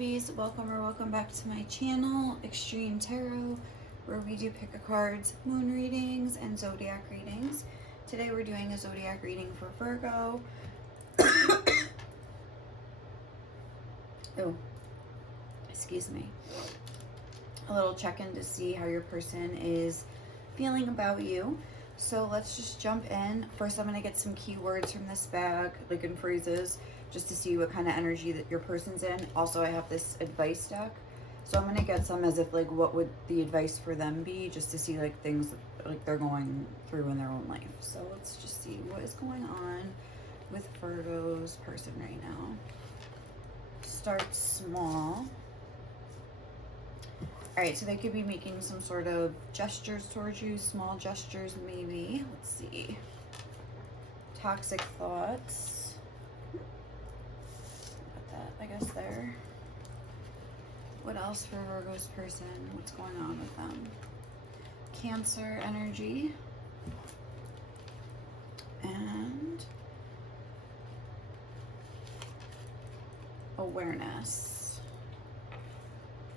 lovies, welcome or welcome back to my channel, Extreme Tarot, where we do pick a card's moon readings and zodiac readings. Today we're doing a zodiac reading for Virgo. Oh, excuse me. A little check-in to see how your person is feeling about you. So let's just jump in. First, I'm going to get some keywords from this bag, like in phrases, just to see what kind of energy that your person's in. Also, I have this advice deck. So I'm going to get some as if like what would the advice for them be, just to see like things like they're going through in their own life. So let's just see what is going on with Virgo's person right now. Start small. All right, so they could be making some sort of gestures towards you, small gestures maybe. Let's see. Toxic thoughts. Put that, I guess, there. What else for Virgo's person? What's going on with them? Cancer energy. And awareness.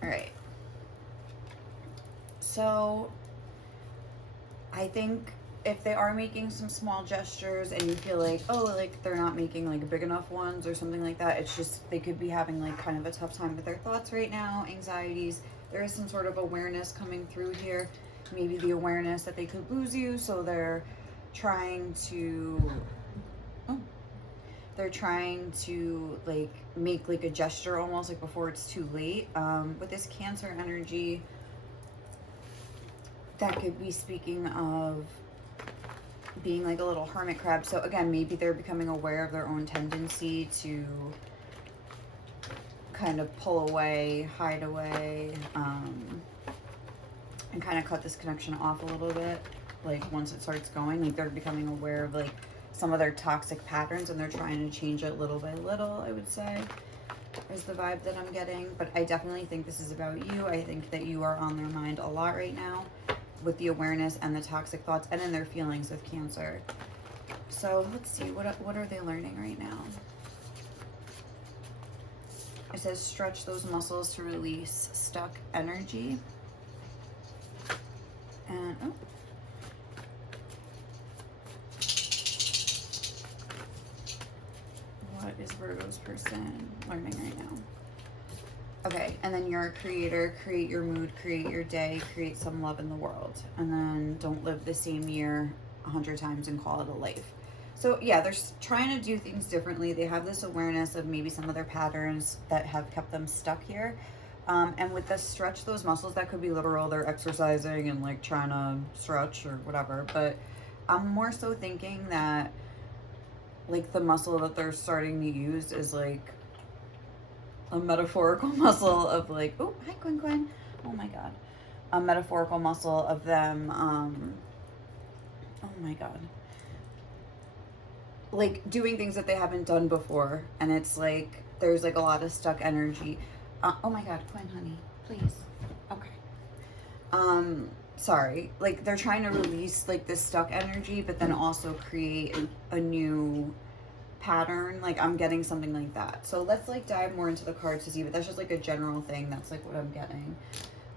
All right. So I think if they are making some small gestures and you feel like, oh, like they're not making like big enough ones or something like that, it's just they could be having like kind of a tough time with their thoughts right now, anxieties. There is some sort of awareness coming through here. Maybe the awareness that they could lose you, so they're trying to like make like a gesture almost like before it's too late. With this Cancer energy, that could be speaking of being like a little hermit crab. So again, maybe they're becoming aware of their own tendency to kind of pull away, hide away, and kind of cut this connection off a little bit. Like once it starts going, like they're becoming aware of like some of their toxic patterns and they're trying to change it little by little, I would say, is the vibe that I'm getting. But I definitely think this is about you. I think that you are on their mind a lot right now, with the awareness and the toxic thoughts and in their feelings with Cancer. So let's see, what are they learning right now? It says stretch those muscles to release stuck energy. And oh. What is Virgo's person learning right now? Okay, and then you're a creator, create your mood, create your day, create some love in the world. And then don't live the same year 100 times and call it a life. So yeah, they're trying to do things differently. They have this awareness of maybe some of their patterns that have kept them stuck here. And with this stretch those muscles, that could be literal. They're exercising and like trying to stretch or whatever. But I'm more so thinking that like the muscle that they're starting to use is like a metaphorical muscle of like, oh, hi Quinn. Oh my God. A metaphorical muscle of them, oh my God. Like doing things that they haven't done before. And it's like, there's like a lot of stuck energy. Oh my God, Quinn, honey, please. Okay. Sorry. Like they're trying to release like this stuck energy, but then also create a new pattern. Like I'm getting something like that. So let's like dive more into the cards to see, but that's just like a general thing. That's like what I'm getting.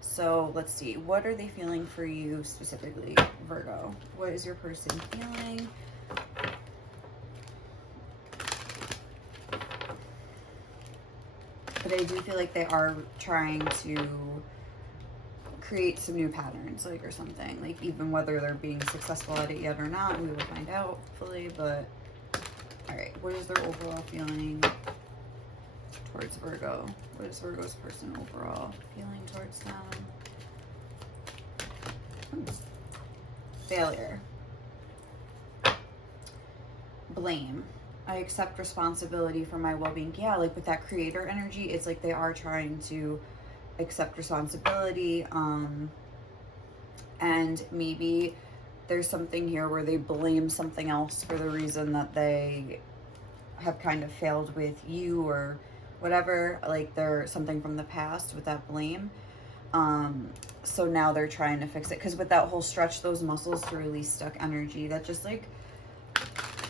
So let's see, what are they feeling for you specifically, Virgo? What is your person feeling? But I do feel like they are trying to create some new patterns, like, or something, like even whether they're being successful at it yet or not, we will find out hopefully. But all right, what is their overall feeling towards Virgo? What is Virgo's person overall feeling towards them? Failure. Blame. I accept responsibility for my well-being. Yeah, like with that creator energy, it's like they are trying to accept responsibility. And maybe there's something here where they blame something else for the reason that they have kind of failed with you or whatever. Like they're something from the past with that blame. So now they're trying to fix it. Because with that whole stretch those muscles to release stuck energy, that just like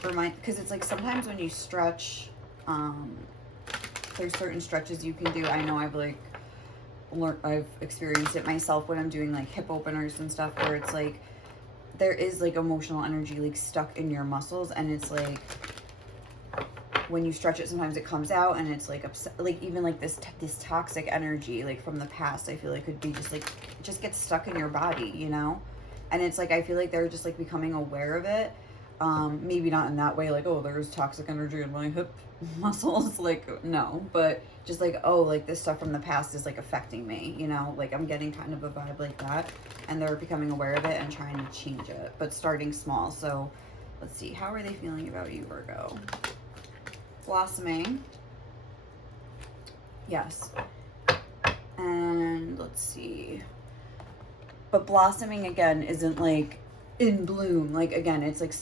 remind, because it's like sometimes when you stretch There's certain stretches you can do. I know I've like learned, I've experienced it myself when I'm doing like hip openers and stuff, where it's like there is like emotional energy like stuck in your muscles, and it's like when you stretch it, sometimes it comes out, and it's like upset, like even like this toxic energy like from the past, I feel like could be just like, it just gets stuck in your body, you know? And it's like, I feel like they're just like becoming aware of it. Maybe not in that way, like, oh, there's toxic energy in my hip muscles, like, no, but just like, oh, like this stuff from the past is like affecting me, you know? Like I'm getting kind of a vibe like that, and they're becoming aware of it and trying to change it, but starting small. So let's see, how are they feeling about you, Virgo? Blossoming. Yes. And let's see. But blossoming again isn't like in bloom. Like again, it's like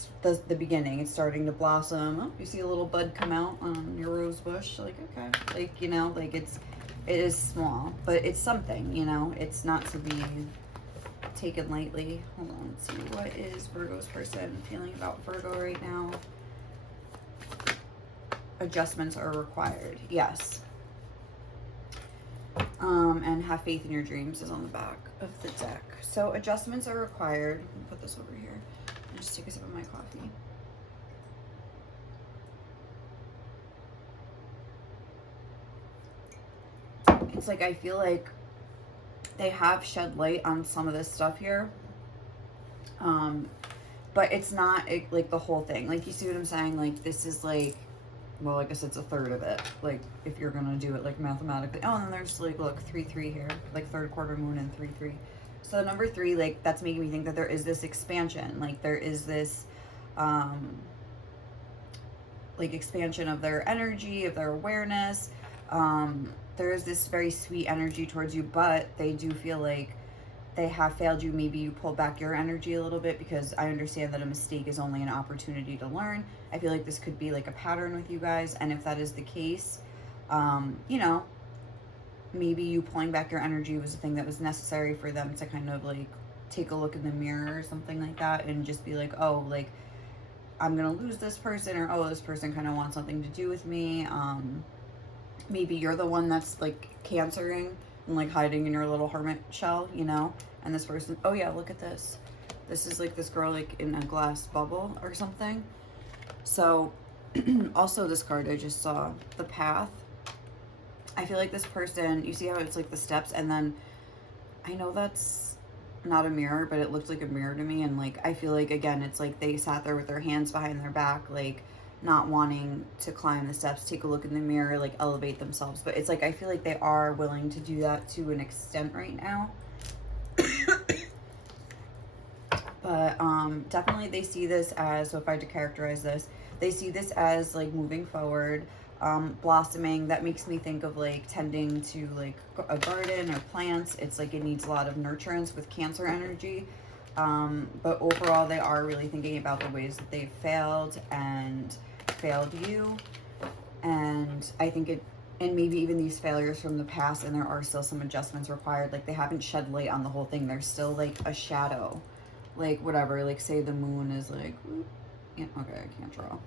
the beginning. It's starting to blossom. Oh, you see a little bud come out on your rose bush. Like, okay. Like, you know, like it is small, but it's something, you know. It's not to be taken lightly. Hold on, let's see. What is Virgo's person feeling about Virgo right now? Adjustments are required. Yes. And have faith in your dreams is on the back of the deck. So adjustments are required. Let me put this over here and just take a sip of my coffee. It's like, I feel like they have shed light on some of this stuff here. But it's not like the whole thing. Like, you see what I'm saying? Like, this is like, well, I guess it's a third of it, like if you're gonna do it like mathematically. Oh, and then there's like, look, 3-3 here, like third quarter moon and 3-3. So number 3, like that's making me think that there is this expansion, like there is this like expansion of their energy, of their awareness. There is this very sweet energy towards you, but they do feel like they have failed you. Maybe you pull back your energy a little bit, because I understand that a mistake is only an opportunity to learn. I feel like this could be like a pattern with you guys, and if that is the case, you know, maybe you pulling back your energy was a thing that was necessary for them to kind of like take a look in the mirror or something like that, and just be like, oh, like I'm gonna lose this person, or oh, this person kind of wants something to do with me. Maybe you're the one that's like cancering and like hiding in your little hermit shell, you know, and this person, oh yeah, look at this. This is like this girl like in a glass bubble or something. So also this card I just saw, the path. I feel like this person, you see how it's like the steps, and then I know that's not a mirror, but it looked like a mirror to me. And like, I feel like, again, it's like they sat there with their hands behind their back, like not wanting to climb the steps, take a look in the mirror, like elevate themselves. But it's like, I feel like they are willing to do that to an extent right now. But definitely they see this as, so if I had to characterize this, they see this as like moving forward, blossoming. That makes me think of like tending to like a garden or plants. It's like it needs a lot of nurturance with Cancer energy. But overall, they are really thinking about the ways that they've failed and failed you. And I think it, and maybe even these failures from the past, and there are still some adjustments required. Like they haven't shed light on the whole thing. There's still like a shadow, like whatever, like say the moon is like, yeah, okay, I can't draw.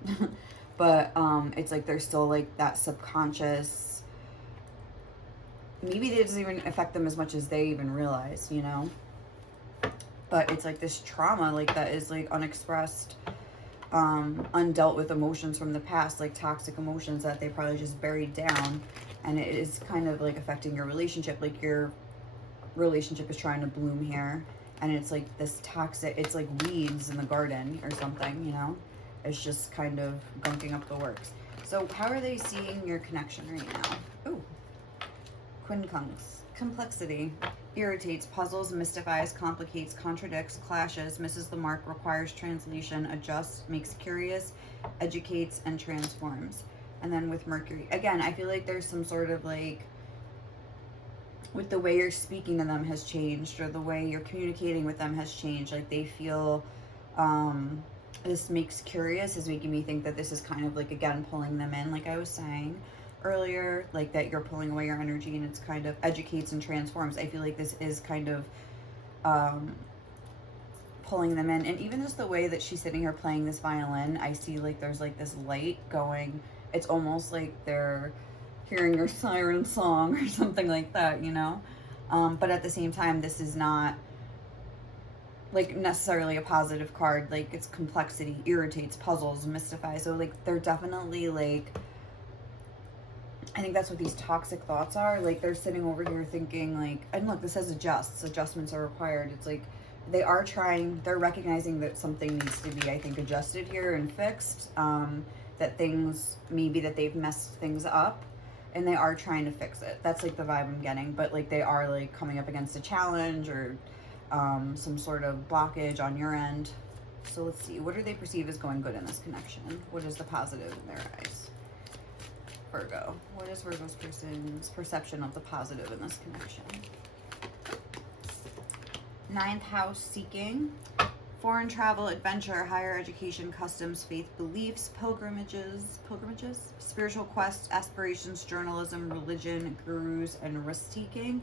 But it's like there's still like that subconscious, maybe it doesn't even affect them as much as they even realize, you know? But it's like this trauma, like that is like unexpressed, undealt with emotions from the past, like toxic emotions that they probably just buried down. And it is kind of like affecting your relationship. Like your relationship is trying to bloom here, and it's like this toxic, it's like weeds in the garden or something, you know? It's just kind of gunking up the works. So how are they seeing your connection right now? Ooh, quincunx. Complexity. Irritates, puzzles, mystifies, complicates, contradicts, clashes, misses the mark, requires translation, adjusts, makes curious, educates, and transforms. And then with Mercury, again, I feel like there's some sort of like, with the way you're speaking to them has changed, or the way you're communicating with them has changed. Like they feel, this makes curious is making me think that this is kind of like, again, pulling them in, like I was saying earlier, like that you're pulling away your energy, and it's kind of educates and transforms. I feel like this is kind of pulling them in. And even just the way that she's sitting here playing this violin, I see like there's like this light going. It's almost like they're hearing your siren song or something like that, you know? But at the same time, this is not like necessarily a positive card. Like, it's complexity, irritates, puzzles, mystifies. So like they're definitely like, I think that's what these toxic thoughts are. Like, they're sitting over here thinking like, and look, this says adjusts. Adjustments are required. It's like they are trying, they're recognizing that something needs to be, I think, adjusted here and fixed. That things, maybe that they've messed things up and they are trying to fix it. That's like the vibe I'm getting. But like they are like coming up against a challenge or some sort of blockage on your end. So let's see, what do they perceive as going good in this connection? What is the positive in their eyes? Virgo. What is Virgo's person's perception of the positive in this connection? Ninth house, seeking. Foreign travel, adventure, higher education, customs, faith, beliefs, pilgrimages, spiritual quests, aspirations, journalism, religion, gurus, and risk-taking.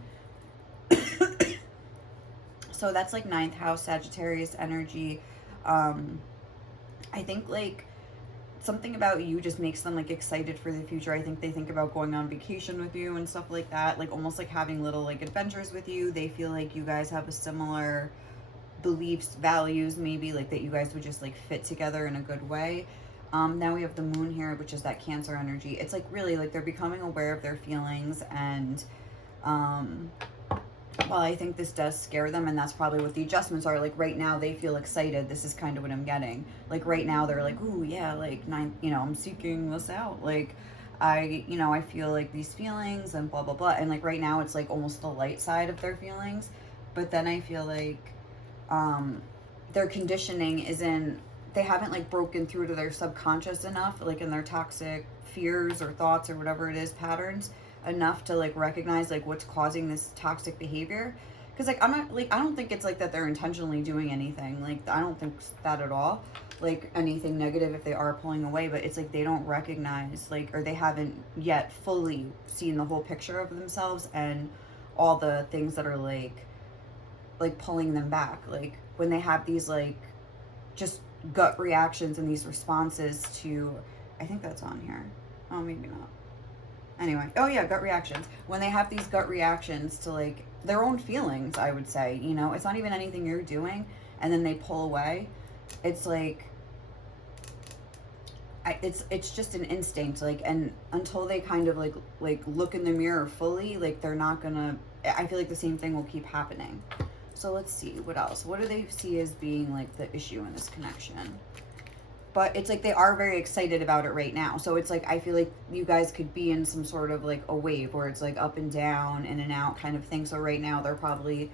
So that's like ninth house, Sagittarius energy. I think like something about you just makes them like excited for the future. I think they think about going on vacation with you and stuff like that, like almost like having little like adventures with you. They feel like you guys have a similar beliefs, values, maybe like that you guys would just like fit together in a good way. Now we have the moon here, which is that Cancer energy. It's like really like they're becoming aware of their feelings, and well, I think this does scare them, and that's probably what the adjustments are. Like right now they feel excited. This is kind of what I'm getting. Like right now they're like, ooh yeah, like I'm seeking this out. Like I feel like these feelings and blah blah blah. And like right now it's like almost the light side of their feelings. But then I feel like their conditioning isn't, they haven't like broken through to their subconscious enough, like in their toxic fears or thoughts or whatever it is, patterns, enough to like recognize like what's causing this toxic behavior. Because like I don't think it's like that they're intentionally doing anything. Like I don't think that at all, like anything negative if they are pulling away. But it's like they don't recognize, like, or they haven't yet fully seen the whole picture of themselves and all the things that are like pulling them back. Like when they have these like just gut reactions and these responses to, I think that's on here, oh maybe not, anyway, oh yeah, gut reactions. When they have these gut reactions to like their own feelings, I would say, it's not even anything you're doing, and then they pull away. It's like it's just an instinct, like, and until they kind of like look in the mirror fully, like they're not gonna, I feel like the same thing will keep happening. So let's see, what else? What do they see as being like the issue in this connection? But it's like they are very excited about it right now. So it's like I feel like you guys could be in some sort of like a wave where it's like up and down, in and out kind of thing. So right now they're probably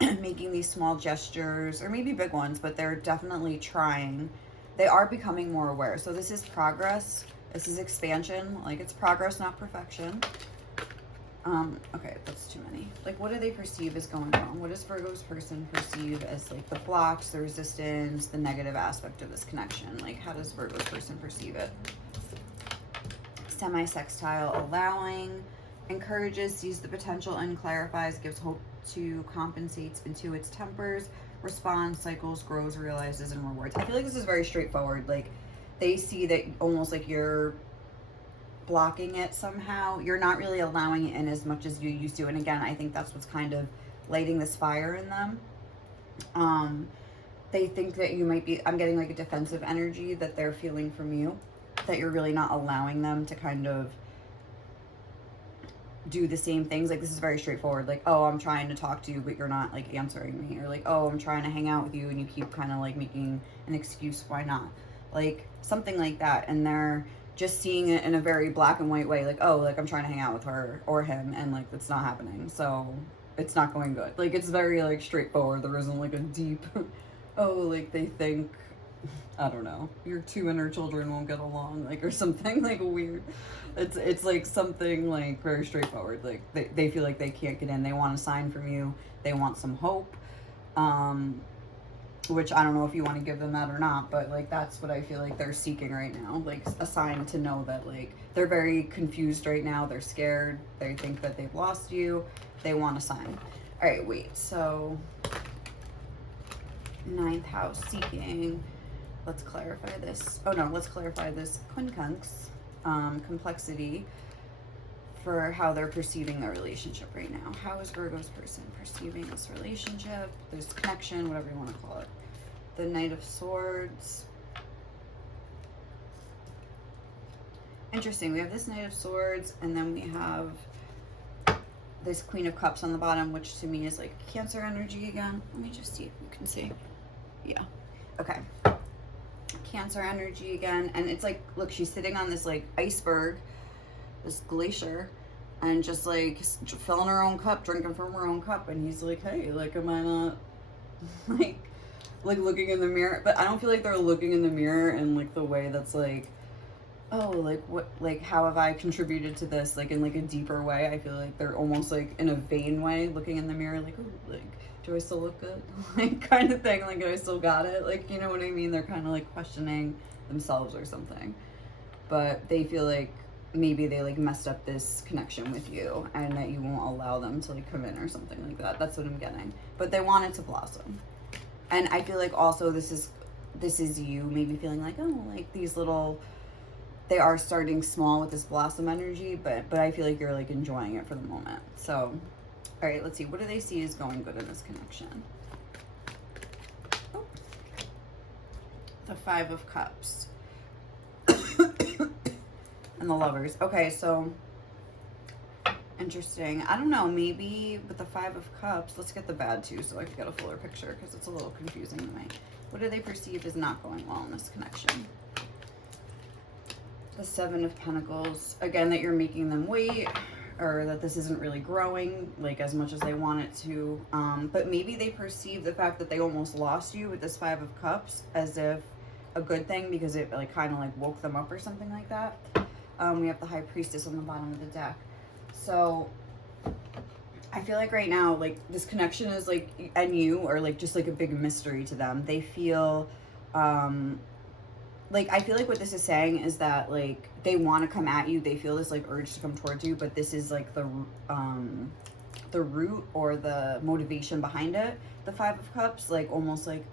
making these small gestures, or maybe big ones, but they're definitely trying. They are becoming more aware. So this is progress. This is expansion. Like it's progress, not perfection. Okay, that's too many. Like, what do they perceive as going wrong? What does Virgo's person perceive as like the blocks, the resistance, the negative aspect of this connection? Like, how does Virgo's person perceive it? Semi-sextile, allowing, encourages, sees the potential and clarifies, gives hope to, compensates, intuits, tempers, responds, cycles, grows, realizes, and rewards. I feel like this is very straightforward. Like, they see that almost like you're blocking it somehow. You're not really allowing it in as much as you used to. And again, I think that's what's kind of lighting this fire in them. They think that you might be, I'm getting like a defensive energy that they're feeling from you, that you're really not allowing them to kind of do the same things. Like this is very straightforward. Like, oh, I'm trying to talk to you, but you're not like answering me. Or like, oh, I'm trying to hang out with you and you keep kind of like making an excuse why not. Like something like that. And they're just seeing it in a very black and white way, like, oh, like I'm trying to hang out with her or him, and like it's not happening, so it's not going good. Like it's very like straightforward. There isn't like a deep oh, like they think, I don't know, your two inner children won't get along, like, or something like weird. It's like something like very straightforward. Like they feel like they can't get in. They want a sign from you. They want some hope. Which I don't know if you want to give them that or not, but like that's what I feel like they're seeking right now, like a sign to know that like they're very confused right now. They're scared. They think that they've lost you. They want a sign. All right, wait. So ninth house, seeking. Let's clarify this. Oh no, let's clarify this. Quincunx, complexity. for how they're perceiving the relationship right now. How is Virgo's person perceiving this relationship, this connection, whatever you want to call it? The Knight of Swords. Interesting. We have this Knight of Swords, and then we have this Queen of Cups on the bottom, which to me is like Cancer energy again. Let me just see if you can see. Yeah. Okay. Cancer energy again. And it's like, look, she's sitting on this like iceberg, this glacier, and just like filling her own cup, drinking from her own cup. And he's like, hey, like, am I not like looking in the mirror? But I don't feel like they're looking in the mirror in like the way that's like, oh, like what, like how have I contributed to this, like in like a deeper way. I feel like they're almost like in a vain way looking in the mirror, like, oh, like, do I still look good? Like kind of thing, like, do I still got it? Like, you know what I mean? They're kind of like questioning themselves or something. But they feel like maybe they like messed up this connection with you and that you won't allow them to like come in or something like that. That's what I'm getting. But they want it to blossom. And I feel like also this is you maybe feeling like, oh, like these little, they are starting small with this blossom energy, but I feel like you're like enjoying it for the moment. So, all right, let's see. What do they see is going good in this connection? Oh. The Five of Cups. And the Lovers. Okay, so interesting. I don't know, maybe with the Five of Cups, let's get the bad too so I can get a fuller picture because it's a little confusing to me. What do they perceive as not going well in this connection? The Seven of Pentacles. Again, that you're making them wait, or that this isn't really growing like as much as they want it to. But maybe they perceive the fact that they almost lost you with this Five of Cups as if a good thing because it like kind of like woke them up or something like that. We have the High Priestess on the bottom of the deck. So I feel like right now, like this connection is like, and you are like just like a big mystery to them. They feel, like, I feel like what this is saying is that like they want to come at you. They feel this like urge to come towards you, but this is like the root or the motivation behind it. The Five of Cups, like almost like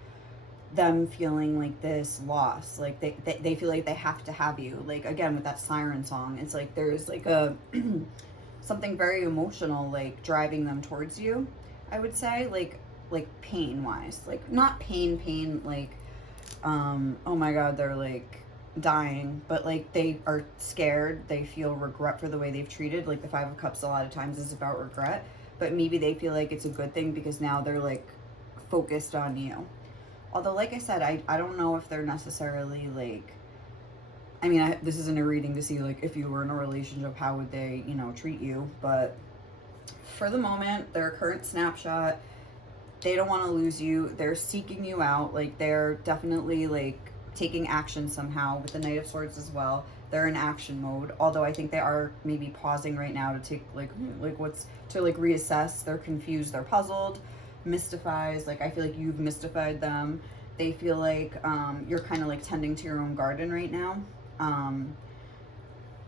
them feeling like this loss, like they feel like they have to have you. Like again with that siren song, it's like there's like a something very emotional like driving them towards you. I would say like pain wise, like not pain like oh my god they're like dying, but like they are scared. They feel regret for the way they've treated. Like the Five of Cups a lot of times is about regret, but maybe they feel like it's a good thing because now they're like focused on you. Although, like I said, I don't know if they're necessarily like, I mean, this isn't a reading to see like if you were in a relationship, how would they, you know, treat you. But for the moment, their current snapshot, they don't want to lose you. They're seeking you out. Like they're definitely like taking action somehow with the Knight of Swords as well. They're in action mode. Although I think they are maybe pausing right now to take like what's to like reassess. They're confused. They're puzzled. Mystifies, like I feel like you've mystified them. They feel like you're kind of like tending to your own garden right now,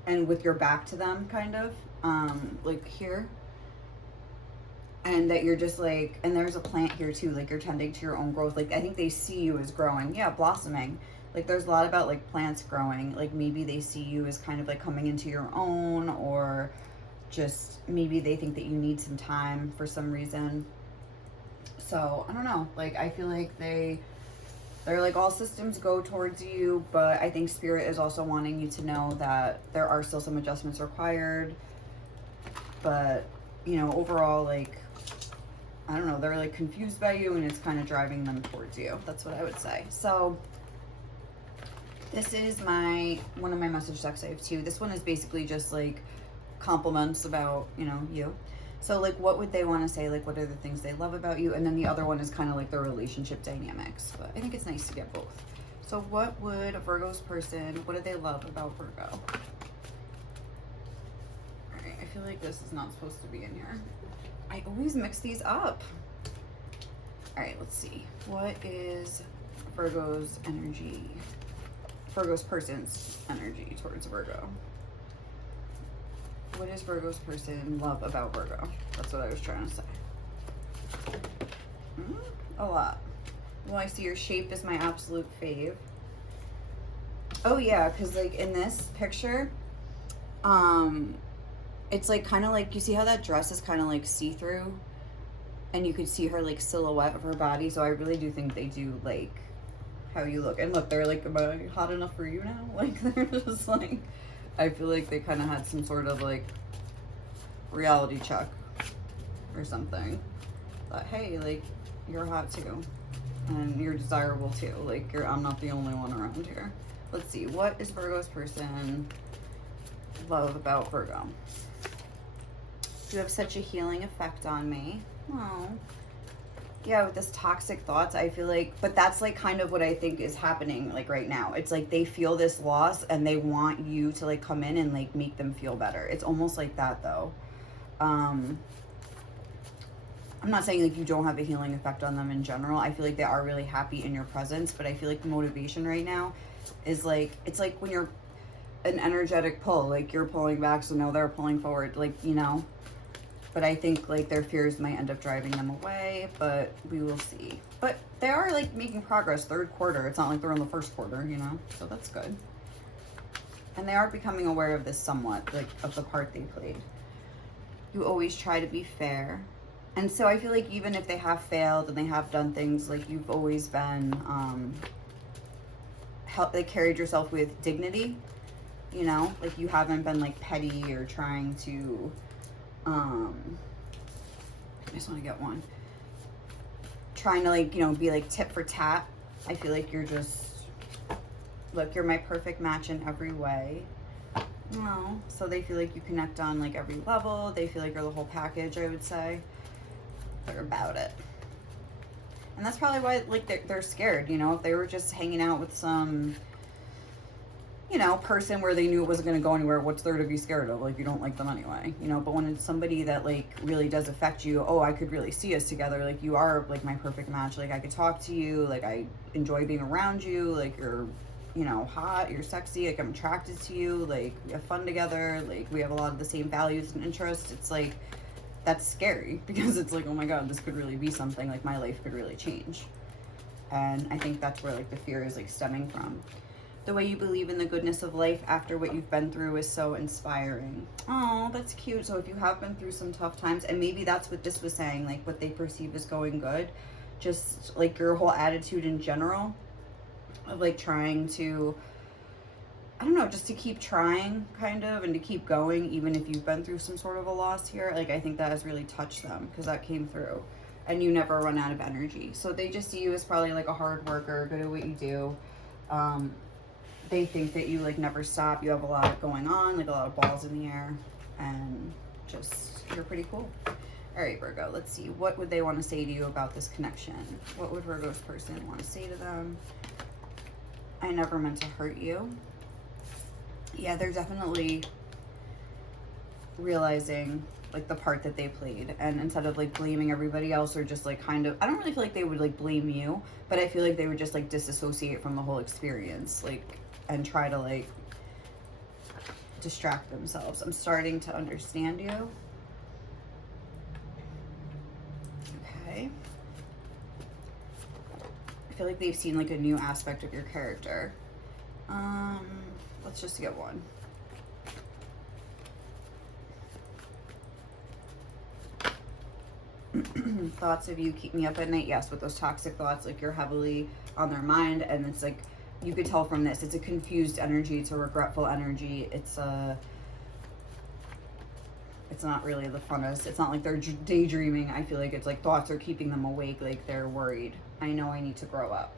and with your back to them kind of like here, and that you're just like, and there's a plant here too, like you're tending to your own growth. Like I think they see you as growing, yeah, blossoming. Like there's a lot about like plants growing. Like maybe they see you as kind of like coming into your own, or just maybe they think that you need some time for some reason. So I don't know, like I feel like they're like all systems go towards you, but I think Spirit is also wanting you to know that there are still some adjustments required. But you know, overall, like I don't know, they're like confused by you and it's kind of driving them towards you. That's what I would say. So this is one of my message decks I have two. This one is basically just like compliments about, you know, you. So like what would they want to say? Like what are the things they love about you? And then the other one is kind of like the relationship dynamics. But I think it's nice to get both. So what would a Virgo's person, what do they love about Virgo? All right, I feel like this is not supposed to be in here. I always mix these up. All right, let's see. What is Virgo's energy? Virgo's person's energy towards Virgo. What does Virgo's person love about Virgo? That's what I was trying to say. A lot. Well, I see your shape is my absolute fave. Oh yeah, because like in this picture, it's like kind of like, you see how that dress is kind of like see-through? And you could see her like silhouette of her body. So I really do think they do like how you look. And look, they're like, am I hot enough for you now? Like, they're just like, I feel like they kind of had some sort of like reality check or something. But hey, like, you're hot too. And you're desirable too. Like, I'm not the only one around here. Let's see, what is Virgo's person love about Virgo? You have such a healing effect on me. Oh. Yeah, with this toxic thoughts, I feel like, but that's like kind of what I think is happening like right now. It's like they feel this loss and they want you to like come in and like make them feel better. It's almost like that though. I'm not saying like you don't have a healing effect on them in general. I feel like they are really happy in your presence, but I feel like the motivation right now is like, it's like when you're an energetic pull, like you're pulling back, so now they're pulling forward, like, you know. But I think like their fears might end up driving them away, but we will see. But they are like making progress third quarter. It's not like they're in the first quarter, you know, so that's good. And they are becoming aware of this somewhat, like of the part they played. You always try to be fair. And so I feel like even if they have failed and they have done things, like you've always been, they carried yourself with dignity, you know, like you haven't been like petty or trying to, I just want to get one. Trying to like, you know, be like tit for tat. I feel like you're just, look, you're my perfect match in every way. No, so they feel like you connect on like every level. They feel like you're the whole package, I would say. They're about it. And that's probably why like they're scared, you know, if they were just hanging out with some, you know, person where they knew it wasn't going to go anywhere, what's there to be scared of? Like, you don't like them anyway, you know. But when it's somebody that like really does affect you, oh, I could really see us together, like you are like my perfect match, like I could talk to you, like I enjoy being around you, like you're, you know, hot, you're sexy, like I'm attracted to you, like we have fun together, like we have a lot of the same values and interests. It's like, that's scary because it's like, oh my God, this could really be something, like my life could really change. And I think that's where like the fear is like stemming from. The way you believe in the goodness of life after what you've been through is so inspiring. Oh, that's cute. So if you have been through some tough times, and maybe that's what this was saying, like what they perceive as going good, just like your whole attitude in general of like trying to, I don't know, just to keep trying kind of, and to keep going even if you've been through some sort of a loss here. Like I think that has really touched them because that came through, and you never run out of energy. So they just see you as probably like a hard worker, good at what you do. They think that you like never stop. You have a lot going on, like a lot of balls in the air, and just, you're pretty cool. All right, Virgo, let's see. What would they want to say to you about this connection? What would Virgo's person want to say to them? I never meant to hurt you. Yeah, they're definitely realizing like the part that they played, and instead of like blaming everybody else, or just like kind of, I don't really feel like they would like blame you, but I feel like they would just like disassociate from the whole experience, like, and try to like distract themselves. I'm starting to understand you. Okay. I feel like they've seen like a new aspect of your character. Let's just get one. Thoughts of you keep me up at night. Yes, with those toxic thoughts, like you're heavily on their mind, and it's like, you could tell from this, it's a confused energy, it's a regretful energy, it's not really the funnest. It's not like they're daydreaming. I feel like it's like thoughts are keeping them awake, like they're worried. I know I need to grow up.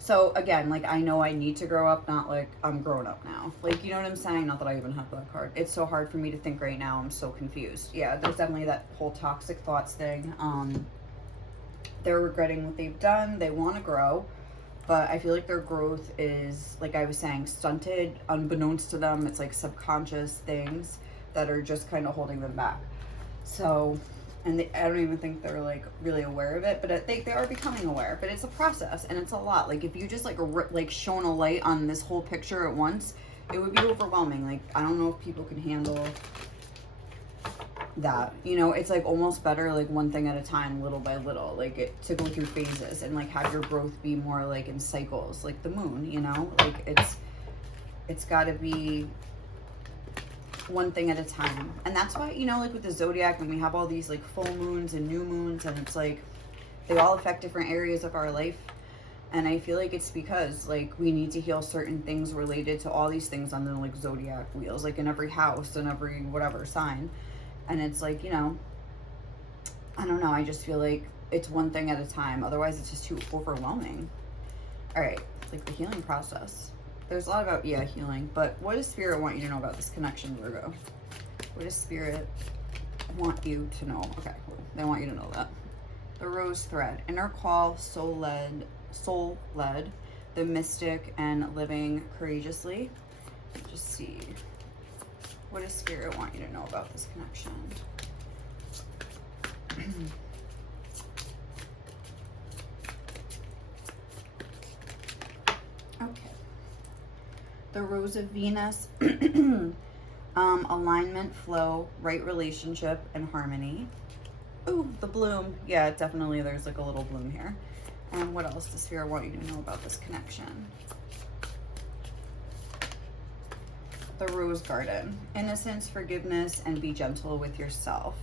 So again, like I know I need to grow up, not like I'm grown up now. Like, you know what I'm saying? Not that I even have that card. It's so hard for me to think right now. I'm so confused. Yeah, there's definitely that whole toxic thoughts thing. They're regretting what they've done. They want to grow, but I feel like their growth is, like I was saying, stunted, unbeknownst to them. It's like subconscious things that are just kind of holding them back. So, and I don't even think they're like really aware of it, but I think they are becoming aware. But it's a process, and it's a lot. Like if you just like shone a light on this whole picture at once, it would be overwhelming. Like I don't know if people can handle that, you know. It's like almost better like one thing at a time, little by little, like it to go through phases, and like have your growth be more like in cycles, like the moon, you know. Like it's got to be one thing at a time. And that's why, you know, like with the zodiac, when we have all these like full moons and new moons, and it's like they all affect different areas of our life. And I feel like it's because like we need to heal certain things related to all these things on the like zodiac wheels, like in every house and every whatever sign. And it's like, you know, I don't know, I just feel like it's one thing at a time. Otherwise it's just too overwhelming. All right, like the healing process. There's a lot about, yeah, healing, but what does Spirit want you to know about this connection, Virgo? What does Spirit want you to know? Okay, they want you to know that. The rose thread, inner call, soul led, the mystic, and living courageously. Just see. What does Spirit want you to know about this connection? Okay. The Rose of Venus, alignment, flow, right relationship, and harmony. Ooh, the bloom. Yeah, definitely there's like a little bloom here. And what else does Spirit want you to know about this connection? The Rose Garden, innocence, forgiveness, and be gentle with yourself.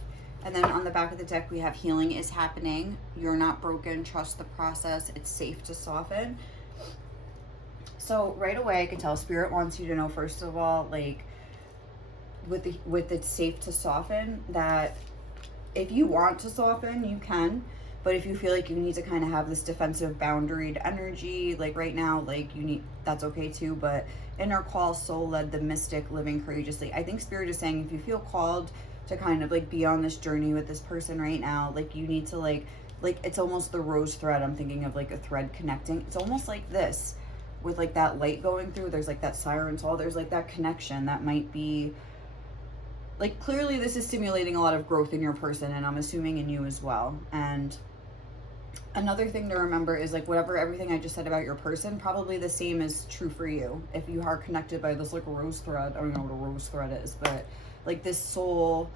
And then on the back of the deck, we have healing is happening. You're not broken. Trust the process. It's safe to soften. So right away, I can tell Spirit wants you to know, first of all, like with it's safe to soften, that if you want to soften, you can. But if you feel like you need to kind of have this defensive boundaried energy, like right now, like you need, that's okay too. But inner call, soul led, the mystic, living courageously. I think Spirit is saying if you feel called to kind of like be on this journey with this person right now, like you need to like it's almost the rose thread. I'm thinking of like a thread connecting. It's almost like this with like that light going through. There's like that siren soul. There's like that connection that might be like, clearly this is stimulating a lot of growth in your person, and I'm assuming in you as well. And another thing to remember is like everything I just said about your person, probably the same is true for you. If you are connected by this like rose thread, I don't know what a rose thread is, but like this soul,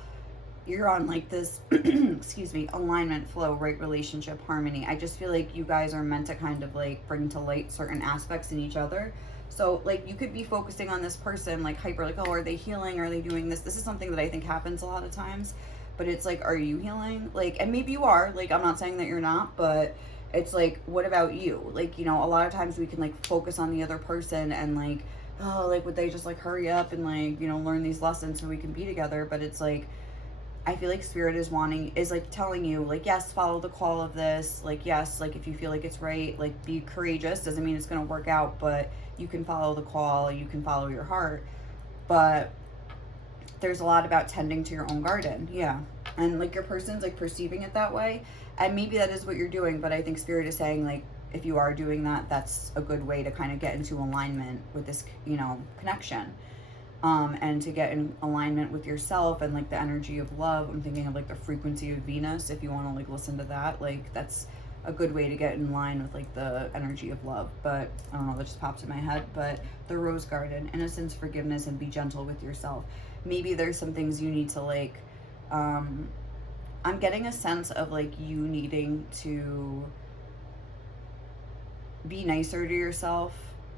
you're on like this, excuse me, alignment, flow, right relationship, harmony. I just feel like you guys are meant to kind of like bring to light certain aspects in each other. So like you could be focusing on this person like hyper, like, oh, are they healing? Are they doing this? This is something that I think happens a lot of times. But it's like, are you healing? Like, and maybe you are. Like, I'm not saying that you're not, but it's like, what about you? Like, you know, a lot of times we can like focus on the other person and like, oh, like would they just like hurry up and like, you know, learn these lessons so we can be together? But it's like, I feel like Spirit is like telling you like, yes, follow the call of this. Like, yes, like if you feel like it's right, like be courageous. Doesn't mean it's going to work out, but you can follow the call, you can follow your heart. But there's a lot about tending to your own garden. Yeah. And like your person's like perceiving it that way. And maybe that is what you're doing. But I think Spirit is saying like, if you are doing that, that's a good way to kind of get into alignment with this, you know, connection. And to get in alignment with yourself and like the energy of love. I'm thinking of like the frequency of Venus. If you want to like listen to that, like that's a good way to get in line with like the energy of love. But I don't know, that just popped in my head. But the rose garden, innocence, forgiveness, and be gentle with yourself. Maybe there's some things you need to like, I'm getting a sense of like you needing to be nicer to yourself.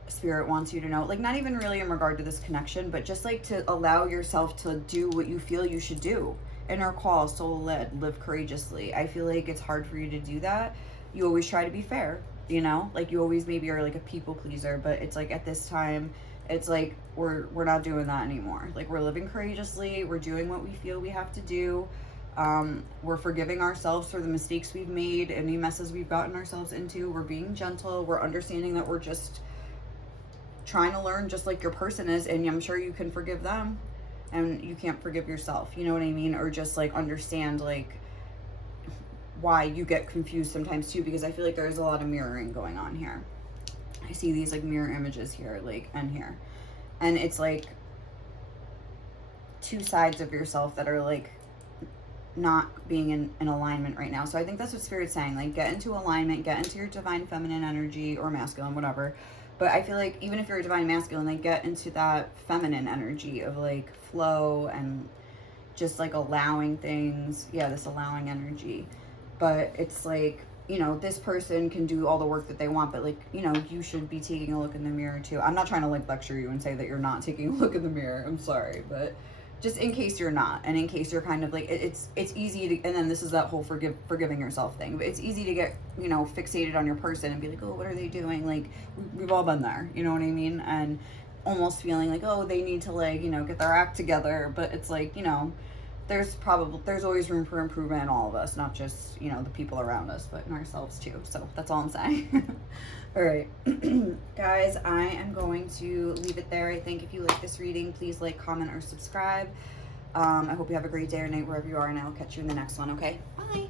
Spirit wants you to know, like not even really in regard to this connection, but just like to allow yourself to do what you feel you should do. Inner call, soul led, live courageously. I feel like it's hard for you to do that. You always try to be fair, you know, like you always maybe are like a people pleaser, but it's like at this time, it's like we're not doing that anymore. Like we're living courageously. We're doing what we feel we have to do. We're forgiving ourselves for the mistakes we've made, any messes we've gotten ourselves into. We're being gentle. We're understanding that we're just trying to learn just like your person is, and I'm sure you can forgive them and you can't forgive yourself, you know what I mean? Or just like understand like why you get confused sometimes too, because I feel like there's a lot of mirroring going on here. I see these like mirror images here, like, and here, and it's like two sides of yourself that are like not being in alignment right now. So I think that's what Spirit's saying, like get into alignment, get into your divine feminine energy or masculine, whatever. But I feel like even if you're a divine masculine, like get into that feminine energy of like flow and just like allowing things. Yeah, this allowing energy. But it's like, you know, this person can do all the work that they want, but like, you know, you should be taking a look in the mirror too. I'm not trying to like lecture you and say that you're not taking a look in the mirror. I'm sorry, but just in case you're not, and in case you're kind of like, it's easy to, and then this is that whole forgiving yourself thing, but it's easy to get, you know, fixated on your person and be like, oh, what are they doing? Like, we've all been there, you know what I mean? And almost feeling like, oh, they need to, like, you know, get their act together. But it's like, you know, there's always room for improvement in all of us, not just, you know, the people around us, but in ourselves too. So that's all I'm saying. All right, guys, I am going to leave it there. I think if you like this reading, please like, comment, or subscribe. I hope you have a great day or night wherever you are, and I'll catch you in the next one. Okay, bye.